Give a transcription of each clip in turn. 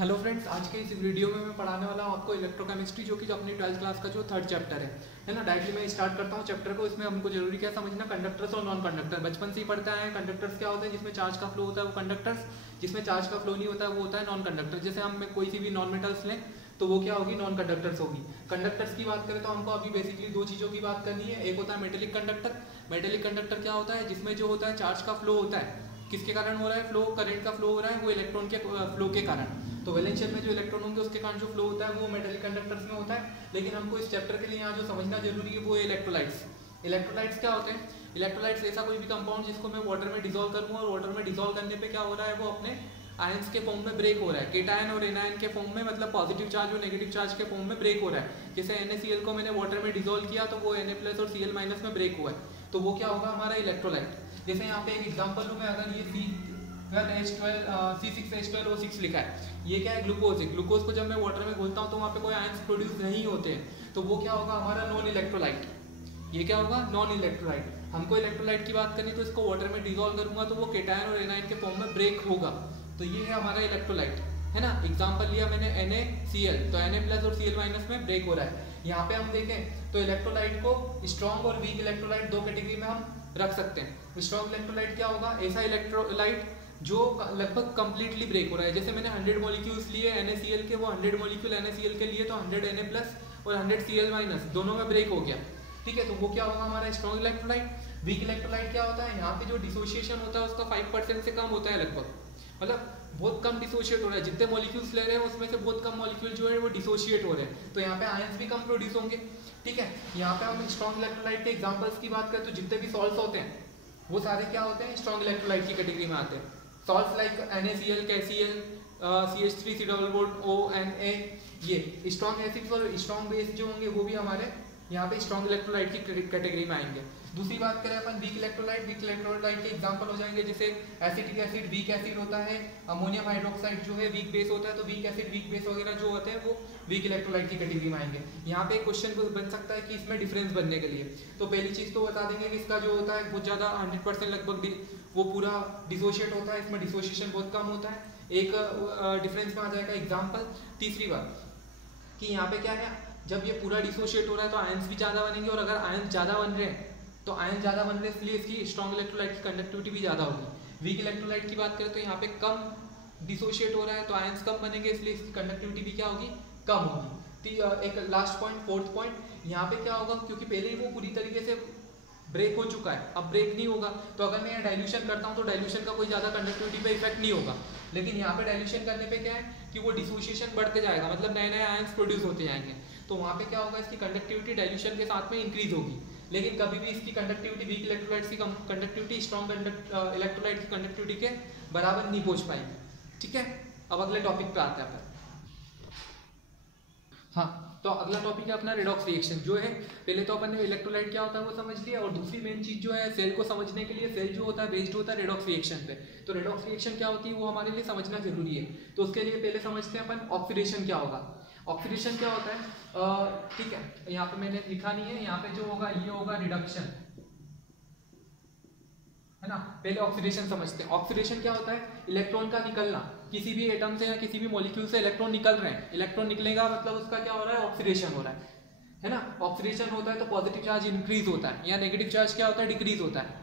Hello friends, आज के इस वीडियो में मैं पढ़ाने वाला हूँ आपको इलेक्ट्रोकेमिस्ट्री, जो कि अपनी 12th क्लास का जो थर्ड चैप्टर है ना। डायरेक्टली मैं स्टार्ट करता हूँ चैप्टर को। इसमें हमको जरूरी क्या समझना, कंडक्टर्स और नॉन कंडक्टर बचपन से ही पढ़ते आए हैं। कंडक्टर्स क्या होते हैं, जिसमें चार्ज का फ्लो होता है वो कंडक्टर्स, जिसमें चार्ज का फ्लो नहीं होता है वो होता है नॉन कंडक्टर। जैसे हम कोई सी भी नॉन मेटल्स लें तो वो क्या होगी, नॉन कंडक्टर्स होगी। कंडक्टर्स की बात करें तो हमको अभी बेसिकली दो चीज़ों की बात करनी है। एक होता है मेटेलिक कंडक्टर। मेटेलिक कंडक्टर क्या होता है, जिसमें जो होता है चार्ज का फ्लो होता है। किसके कारण हो रहा है फ्लो, करंट का फ्लो हो रहा है, वो इलेक्ट्रॉन के फ्लो के कारण। तो वैलेंस शेल में जो इलेक्ट्रॉन होंगे उसके कारण जो फ्लो होता है वो मेटेलिक कंडक्टर्स में होता है। लेकिन हमको इस चैप्टर के लिए यहाँ जो समझना जरूरी है वो है इलेक्ट्रोलाइट्स। इलेक्ट्रोलाइट्स क्या होते हैं, इलेक्ट्रोलाइट्स ऐसा कोई भी कंपाउंड जिसको मैं वाटर में डिसॉल्व करूँगा और वाटर में डिसॉल्व करने पे क्या हो रहा है, वो अपने आयंस के फॉर्म में ब्रेक हो रहा है। केटायन और एनायन के फॉर्म में, मतलब पॉजिटिव चार्ज और नेगेटिव चार्ज के फॉर्म में ब्रेक हो रहा है। जैसे NaCl को मैंने वाटर में डिसॉल्व किया तो वो Na+ और Cl- में ब्रेक हुआ है, तो वो क्या होगा हमारा इलेक्ट्रोलाइट। जैसे यहाँ पे एक एग्जांपल लूँ मैं, अगर ये C6H12O6 लिखा है, ये क्या है, ग्लूकोज है। ग्लूकोज को जब मैं वाटर में घोलता हूँ तो वहाँ पे कोई आयंस प्रोड्यूस नहीं होते हैं, तो वो क्या होगा हमारा नॉन इलेक्ट्रोलाइट। ये क्या होगा, नॉन इलेक्ट्रोलाइट। हमको इलेक्ट्रोलाइट की बात करनी तो इसको वाटर में डिसॉल्व करूंगा तो वो केटायन और एनायन के फॉर्म में ब्रेक होगा, तो ये है हमारा इलेक्ट्रोलाइट, है ना। एग्जांपल लिया मैंने NaCl, तो Na+ और Cl- में ब्रेक हो रहा है। यहाँ पे हम देखें तो इलेक्ट्रोलाइट को स्ट्रॉन्ग और वीक इलेक्ट्रोलाइट दो कैटेगरी में हम रख सकते हैं। स्ट्रॉन्ग इलेक्ट्रोलाइट क्या होगा, ऐसा इलेक्ट्रोलाइट जो लगभग कंप्लीटली ब्रेक हो रहा है। जैसे मैंने 100 मॉलिक्यूल्स लिए NaCl के, वो 100 मॉलिक्यूल NaCl के लिए तो 100 Na+ और 100 Cl- दोनों में ब्रेक हो गया, ठीक है। तो वो क्या होगा हमारा स्ट्रॉन्ग इलेक्ट्रोलाइट। वीक इलेक्ट्रोलाइट क्या होता है, यहाँ पे जो डिसोसिएशन होता है उसका 5% से कम होता है लगभग, मतलब बहुत कम डिसोशिएट हो रहा है। जितने मॉलिक्यूल्स ले रहे हैं उसमें से बहुत कम मॉलिक्यूल जो है वो डिसोशिएट हो रहे हैं, तो यहाँ पे आयंस भी कम प्रोड्यूस होंगे, ठीक है। यहाँ पे हम स्ट्रॉन्ग इलेक्ट्रोलाइट के एग्जांपल्स की बात करें तो जितने भी सॉल्ट्स होते हैं वो सारे क्या होते हैं, स्ट्रॉन्ग इलेक्ट्रोलाइट की कैटेगरी में आते हैं। Salts like NaCl, KCl, CH3, COO, Na, ये स्ट्रॉन्ग एसिड्स और स्ट्रॉन्ग बेस जो होंगे वो भी हमारे यहाँ पे स्ट्रॉन्ग इलेक्ट्रोलाइट की कैटेगरी में आएंगे। दूसरी बात करें अपन वीक इलेक्ट्रोलाइट, वीक इलेक्ट्रोलाइट के एग्जांपल हो जाएंगे जैसे एसिटिक एसिड वीक एसिड होता है, अमोनियम हाइड्रोक्साइड जो है वीक बेस होता है, तो वीक एसिड वीक बेस वगैरह जो होते हैं वो वीक इलेक्ट्रोलाइट की कैटेगरी में आएंगे। यहाँ पे एक क्वेश्चन बन सकता है कि इसमें डिफरेंस बनने के लिए तो पहली चीज तो बता देंगे कि इसका जो होता है बहुत ज्यादा 100% लगभग वो पूरा डिसोशिएट होता है, इसमें डिसोशिएशन बहुत कम होता है। एक डिफरेंस में आ जाएगा एग्जाम्पल। तीसरी बात कि यहाँ पे क्या है, जब ये पूरा डिसोशिएट हो रहा है तो आयंस भी ज़्यादा बनेंगे, और अगर आयंस ज़्यादा बन रहे हैं तो आयंस ज़्यादा बन रहे हैं इसलिए इसकी स्ट्रॉन्ग इलेक्ट्रोलाइट की कंडक्टिविटी भी ज़्यादा होगी। वीक इलेक्ट्रोलाइट की बात करें तो यहाँ पे कम डिसोशिएट हो रहा है तो आयंस कम बनेंगे, इसलिए इसकी कंडक्टिविटी भी क्या होगी, कम होगी। एक लास्ट पॉइंट, फोर्थ पॉइंट, यहाँ पे क्या होगा, क्योंकि पहले ही वो पूरी तरीके से ब्रेक हो चुका है, अब ब्रेक नहीं होगा, तो अगर मैं यहाँ डाइल्यूशन करता हूँ तो डाइल्यूशन का कोई ज़्यादा कंडक्टिविटी पे इफेक्ट नहीं होगा। लेकिन यहाँ पे डाइल्यूशन करने पे क्या है कि वो डिसोसिएशन बढ़ते जाएगा, मतलब नए नए आयंस प्रोड्यूस होते जाएंगे, तो वहाँ पे क्या होगा, इसकी कंडक्टिविटी डाइल्यूशन के साथ में इंक्रीज होगी। लेकिन कभी भी इसकी कंडक्टिविटी वीक इलेक्ट्रोलाइट्स की कंडक्टिविटी स्ट्रॉन्ग इलेक्ट्रोलाइट की कंडक्टिविटी के बराबर नहीं पहुँच पाएगी, ठीक है। अब अगले टॉपिक पे आते हैं। हाँ, तो अगला टॉपिक है अपना रेडॉक्स रिएक्शन जो है। पहले तो अपन ने इलेक्ट्रोलाइट क्या होता है वो समझ लिया, और दूसरी मेन चीज जो है सेल को समझने के लिए, सेल जो होता है बेस्ड होता है रेडॉक्स रिएक्शन पे। तो रेडॉक्स रिएक्शन क्या होती है वो हमारे लिए समझना जरूरी है। तो उसके लिए पहले समझते हैं अपन ऑक्सीडेशन क्या होगा। ऑक्सीडेशन क्या होता है, ठीक है, यहाँ पे मैंने लिखा नहीं है, यहाँ पे जो होगा ये होगा रिडक्शन, है ना। पहले ऑक्सीडेशन समझते हैं। ऑक्सीडेशन क्या होता है, इलेक्ट्रॉन का निकलना, किसी भी एटम से या किसी भी मॉलिक्यूल से इलेक्ट्रॉन निकल रहे हैं, इलेक्ट्रॉन निकलेगा मतलब उसका क्या हो रहा है, ऑक्सीडेशन हो रहा है ना। ऑक्सीडेशन होता है तो पॉजिटिव चार्ज इंक्रीज होता है, या नेगेटिव चार्ज क्या होता है, डिक्रीज होता है।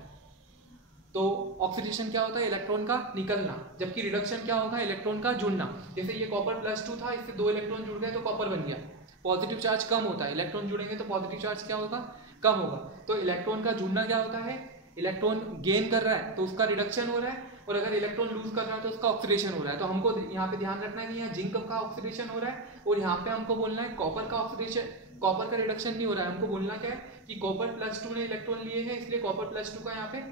तो ऑक्सीडेशन क्या होता है, इलेक्ट्रॉन का निकलना, जबकि रिडक्शन क्या होगा, इलेक्ट्रॉन का जुड़ना। जैसे ये कॉपर +2 था, इससे 2 इलेक्ट्रॉन जुड़ गए तो कॉपर बन गया। पॉजिटिव चार्ज कम होता है, इलेक्ट्रॉन जुड़ेंगे तो पॉजिटिव चार्ज क्या होगा, कम होगा। तो इलेक्ट्रॉन का जुड़ना क्या होता है, इलेक्ट्रॉन गेन कर रहा है तो उसका रिडक्शन हो रहा है, और अगर इलेक्ट्रॉन लूज कर रहा है तो उसका ऑक्सीडेशन हो रहा है। तो हमको यहाँ पे ध्यान रखना है कि यहाँ जिंक का ऑक्सीडेशन हो रहा है, और यहाँ पे हमको बोलना है कॉपर का ऑक्सीडेशन, कॉपर का रिडक्शन नहीं हो रहा है। हमको बोलना क्या है कि कॉपर +2 ने इलेक्ट्रॉन लिए हैं, इसलिए कॉपर +2 का यहाँ पे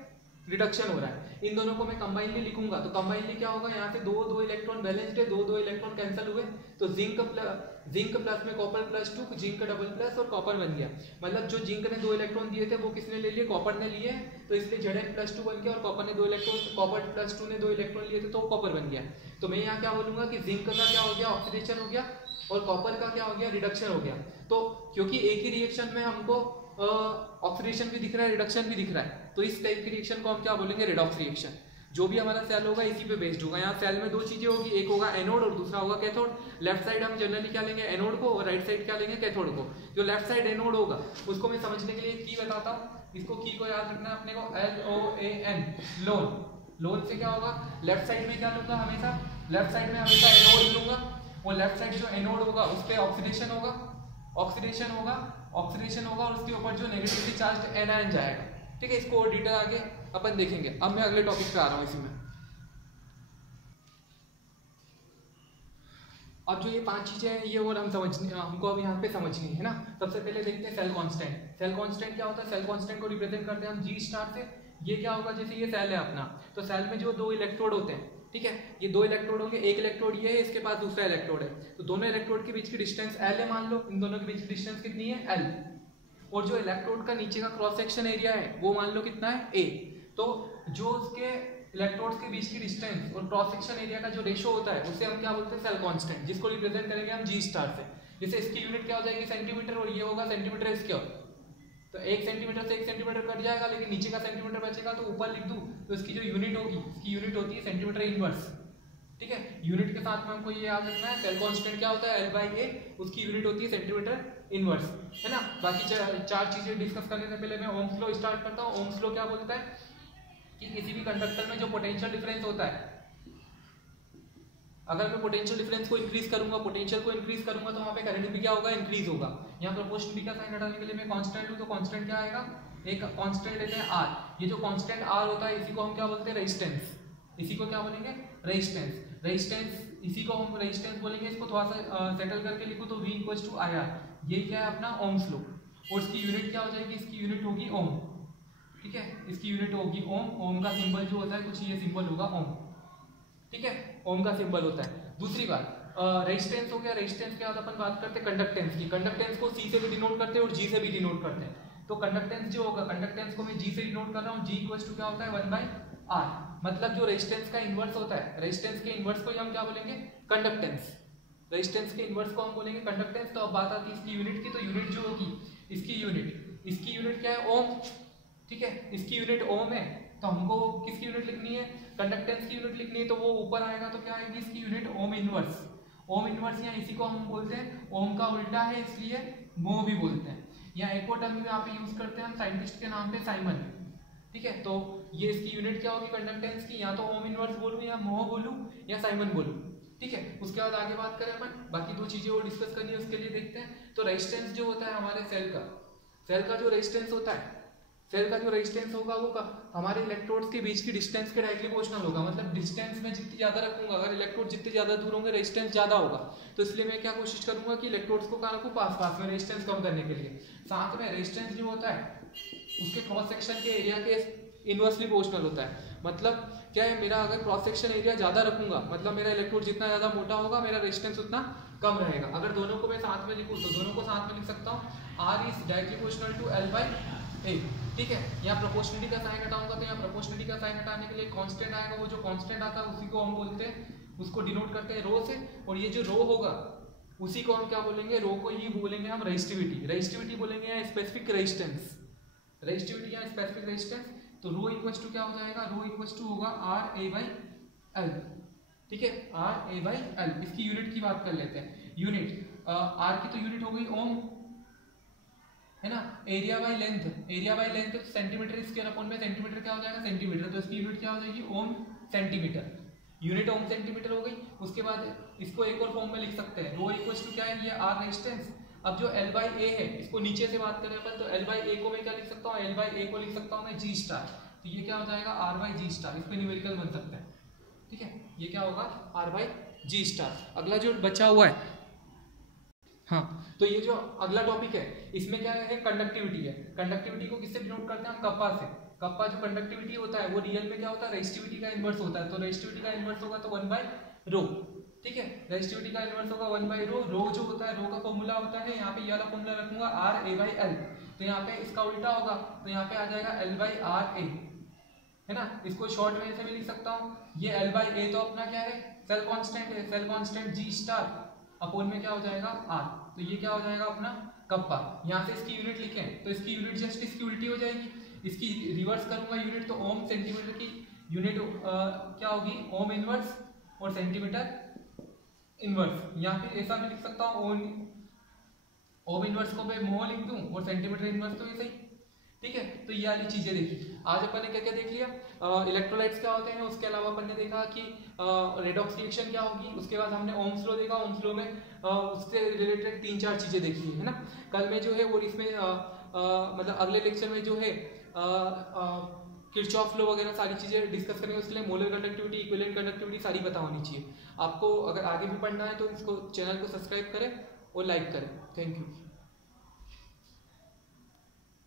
रिडक्शन हो रहा है। इन दोनों को मैं कंबाइनली लिखूंगा तो कंबाइनली क्या होगा, यहाँ से दो इलेक्ट्रॉन बैलेंस्ड है, दो इलेक्ट्रॉन कैंसिल हुए, तो जिंक प्लस में कॉपर +2, जिंक डबल प्लस और कॉपर बन गया। मतलब जो जिंक ने 2 इलेक्ट्रॉन दिए थे वो किसने ले लिए, कॉपर ने लिए, तो इसलिए Zn+2 बन गया, और कॉपर ने 2 इलेक्ट्रॉन, कॉपर +2 ने 2 इलेक्ट्रॉन लिए थे तो कॉपर बन गया। तो मैं यहाँ क्या बोलूंगा कि जिंक का क्या हो गया, ऑक्सीडेशन हो गया, और कॉपर का क्या हो गया, रिडक्शन हो गया। तो क्योंकि एक ही रिएक्शन में हमको ऑक्सीडेशन भी दिख रहा है, रिडक्शन भी दिख रहा है, तो इस टाइप की रिएक्शन को हम क्या बोलेंगे, रेडॉक्स रिएक्शन। जो भी हमारा सेल होगा इसी पे बेस्ड होगा। यहाँ सेल में दो चीजें होगी, एक होगा एनोड और दूसरा होगा कैथोड। लेफ्ट साइड हम जनरली क्या लेंगे, एनोड को, और राइट साइड क्या लेंगे, कैथोड को। जो लेफ्ट साइड एनोड होगा उसको मैं समझने के लिए की बताता हूँ। इसको की को याद रखना है अपने को, LOAN, लोन। लोन से क्या होगा, लेफ्ट साइड में क्या लूंगा हमेशा, लेफ्ट साइड में हमेशा एनोड लूंगा, और लेफ्ट साइड जो एनोड होगा उस पर ऑक्सीडेशन होगा, ऑक्सीडेशन होगा, ऑक्सीडेशन होगा, और उसके ऊपर जो नेगेटिवली चार्ज एनायन जाएगा। ठीक है, इसको और डिटेल आगे अपन देखेंगे। अब मैं अगले टॉपिक पे आ रहा हूँ इसी में। अब जो ये 5 चीजें हैं ये और हमको अब यहाँ पे समझनी है ना। सबसे पहले देखते हैं सेल कांस्टेंट। सेल कांस्टेंट क्या होता है, सेल कांस्टेंट को रिप्रेजेंट करते हैं हम G स्टार से। ये क्या होगा, जैसे ये सेल है अपना, तो सेल में जो 2 इलेक्ट्रोड होते हैं, ठीक है, ये 2 इलेक्ट्रोड होंगे, एक इलेक्ट्रोड ये है, इसके पास दूसरा इलेक्ट्रोड है, तो दोनों इलेक्ट्रोड के बीच की डिस्टेंस L है, मान लो इन दोनों के बीच की डिस्टेंस कितनी है, L। और जो इलेक्ट्रोड का नीचे का क्रॉस सेक्शन एरिया है वो मान लो कितना है, A। तो जो उसके इलेक्ट्रोड्स के बीच की डिस्टेंस और क्रॉस सेक्शन एरिया का जो रेशो होता है उसे हम क्या बोलते हैं, सेल कांस्टेंट, जिसको रिप्रेजेंट करेंगे हम G स्टार से। जैसे इसकी यूनिट क्या हो जाएगी, सेंटीमीटर, और ये होगा सेंटीमीटर स्क्वायर। तो 1 सेंटीमीटर से 1 सेंटीमीटर कट जाएगा, लेकिन नीचे का सेंटीमीटर बचेगा, तो ऊपर लिख दूं तो इसकी जो यूनिट होगी, इसकी यूनिट होती है सेंटीमीटर इनवर्स। ठीक है, यूनिट के साथ में हमको ये याद रखना है, सेल कांस्टेंट क्या होता है, L/A, उसकी यूनिट होती है सेंटीमीटर इनवर्स, है ना। बाकी 4 चीजें डिस्कस करने से पहले मैं ओम्स लॉ स्टार्ट करता हूँ। ओम्स लॉ क्या बोलता है कि किसी भी कंडक्टर में जो पोटेंशियल डिफरेंस होता है, अगर मैं पोटेंशियल डिफरेंस को इंक्रीज करूंगा, पोटेंशियल को इंक्रीज करूंगा, तो वहां पे करंट भी क्या होगा, इंक्रीज होगा। यहाँ प्रोपोर्शनलिटी का साइन हटाने के लिए मैं कांस्टेंट हूं, तो कांस्टेंट क्या आएगा, एक कांस्टेंट लेते हैं R। ये जो कांस्टेंट R होता है इसी को हम क्या बोलते हैं, रेजिस्टेंस। इसी को क्या बोलेंगे, रेजिस्टेंस। रेजिस्टेंस, इसी को हम रेजिस्टेंस बोलेंगे। इसको थोड़ा सा सेटल करके लिखो तो V = IR। ये क्या है अपना ओम्स लॉ, और इसकी यूनिट क्या हो जाएगी, इसकी यूनिट होगी ओम। ठीक है, इसकी यूनिट होगी ओम। ओम का सिंबल जो होता है कुछ ये सिंबल होगा ओम। ठीक है, ओम का सिंबल होता है। दूसरी बात, रेजिस्टेंस हो गया। रेजिस्टेंस के बाद अपन बात करते हैं कंडक्टेंस की। कंडक्टेंस को C से भी डिनोट करते हैं और G से भी डिनोट करते हैं। तो कंडक्टेंस जो होगा, कंडक्टेंस को मैं G से डिनोट कर रहा हूँ। G = क्या होता है, 1/R। मतलब जो रेजिस्टेंस का इनवर्स होता है, रेजिस्टेंस के इनवर्स को हम क्या बोलेंगे, कंडक्टेंस। रेजिस्टेंस के इनवर्स को हम बोलेंगे कंडक्टेंस। तो अब बात आती है इसकी यूनिट की, तो यूनिट जो होगी, इसकी यूनिट क्या है, ओम। ठीक है, इसकी यूनिट ओम है, तो हमको किसकी यूनिट लिखनी है, कंडक्टेंस की यूनिट लिखनी है, तो वो ऊपर आएगा, तो क्या आएगी इसकी unit, ohm inverse. Ohm inverse, या इसी को हम बोलते हैं, ओम का उल्टा है इसलिए मो भी बोलते हैं। या एक और टर्म यहाँ पे यूज करते हैं हम साइंटिस्ट के नाम पे, साइमन। ठीक है, तो ये इसकी यूनिट क्या होगी कंडक्टेंस की, या तो ओम इनवर्स बोलूं, या मो बोलूं, या साइमन बोलूं। ठीक है, उसके बाद आगे बात करें अपन, बाकी 2 चीजें और डिस्कस करनी है, उसके लिए देखते हैं। तो रेजिस्टेंस जो होता है हमारे सेल का जो रेजिस्टेंस होता है, सेल का जो रेजिस्टेंस होगा वो हमारे इलेक्ट्रोड्स के बीच की डिस्टेंस के डायरेक्टली प्रोपोर्शनल होगा। मतलब डिस्टेंस में जितनी ज्यादा रखूंगा, अगर इलेक्ट्रोड जितने ज्यादा दूर होंगे रेजिस्टेंस ज्यादा होगा। तो इसलिए मैं क्या कोशिश करूंगा कि इलेक्ट्रोड्स को कहाँ रखूं, पास में, रेजिस्टेंस कम करने के लिए। साथ में रेजिस्टेंस जो होता है उसके क्रॉस सेक्शन के एरिया के इनवर्सली प्रोपोर्शनल होता है। मतलब क्या है, मेरा अगर क्रॉस सेक्शन एरिया ज्यादा रखूंगा, मतलब मेरा इलेक्ट्रोड जितना ज्यादा मोटा होगा, मेरा रेजिस्टेंस उतना कम रहेगा। अगर दोनों को मैं साथ में लिखूं, तो दोनों को साथ में लिख सकता हूँ, R is directly proportional to L/A। ठीक है, यहाँ प्रोपोर्शनलिटी का साइन हटाऊंगा, तो यहाँ प्रोपोर्शनलिटी का साइन हटाने के लिए कांस्टेंट आएगा। वो जो कांस्टेंट आता है उसी को हम बोलते हैं, उसको डिनोट करते हैं रो से। और ये जो रो होगा उसी को हम क्या बोलेंगे, रो को ही बोलेंगे हम रेजिस्टिविटी। रेजिस्टिविटी बोलेंगे या स्पेसिफिक रेजिस्टेंस, रेजिस्टिविटी या स्पेसिफिक रेजिस्टेंस। तो रो = क्या हो जाएगा, रो = होगा RA/L। ठीक है, RA/L। इसकी यूनिट की बात कर लेते हैं। यूनिट R की तो यूनिट हो गई ओम, है ना। Area by length centimetre square upon में सेंटीमीटर क्या हो जाएगा, सेंटीमीटर। तो इसकी यूनिट क्या हो जाएगी, ओम सेंटीमीटर। यूनिट ओम सेंटीमीटर हो गई। उसके बाद इसको एक और फॉर्म में लिख सकते हैं, रो = क्या है, ये R रेजिस्टेंस। अब जो L/A है, इसको नीचे से बात करें अपन, तो L/A को मैं क्या लिख सकता हूँ, L/A को लिख सकता हूँ मैं G स्टार। तो ये क्या हो जाएगा, R/G स्टार। इस पे न्यूमेरिकल बन सकता है। ठीक है, ये क्या होगा, R/G स्टार। अगला जो बचा हुआ है, हाँ, तो ये जो अगला टॉपिक है इसमें क्या है, कंडक्टिविटी है। कंडक्टिविटी को किससे डिनोट करते हैं हम, कप्पा से। कप्पा जो कंडक्टिविटी होता है वो रियल में क्या होता है, रेजिस्टिविटी का इनवर्स होता है। तो रेजिस्टिविटी का इनवर्स होगा तो 1/ρ। ठीक है, रेजिस्टिविटी का इनवर्स होगा 1/ρ। रो जो होता है, रो का फॉर्मूला होता है, यहाँ पे ये वाला फॉर्मूला रखूंगा RA/L। तो यहाँ पे इसका उल्टा होगा, तो यहाँ पे आ जाएगा L/RA, है ना। इसको शॉर्ट में ऐसे भी लिख सकता हूँ, ये L/A तो अपना क्या है, सेल कांस्टेंट है। Cell constant G star upon में क्या हो जाएगा, R। तो ये क्या हो जाएगा अपना कप्पा। यहाँ से इसकी यूनिट लिखें तो इसकी यूनिट जस्ट इसकी उल्टी हो जाएगी। इसकी रिवर्स करूंगा यूनिट, तो ओम सेंटीमीटर की यूनिट क्या होगी, ओम इनवर्स और सेंटीमीटर इनवर्स, या फिर ऐसा भी लिख सकता हूँ ओम इनवर्स को मैं मोल लिख दूं और सेंटीमीटर इनवर्स तो ये सही, ठीक है। तो ये वाली चीजें देखी आज अपन ने क्या क्या देख लिया, इलेक्ट्रोलाइट्स क्या होते हैं, उसके अलावा अपन ने देखा कि रेडॉक्स रिएक्शन क्या होगी, उसके बाद हमने ओम्स लॉ देखा, ओम्स लॉ में उससे रिलेटेड 3-4 चीजें देखी है ना। कल में जो है वो इसमें मतलब अगले लेक्चर में जो है किरचॉफ लॉ वगैरह सारी चीजें डिस्कस करेंगे, उसके लिए मोलर कंडक्टिविटी, इक्विवेलेंट कंडक्टिविटी सारी पता होनी चाहिए आपको। अगर आगे भी पढ़ना है तो इसको चैनल को सब्सक्राइब करें और लाइक करें। Thank you.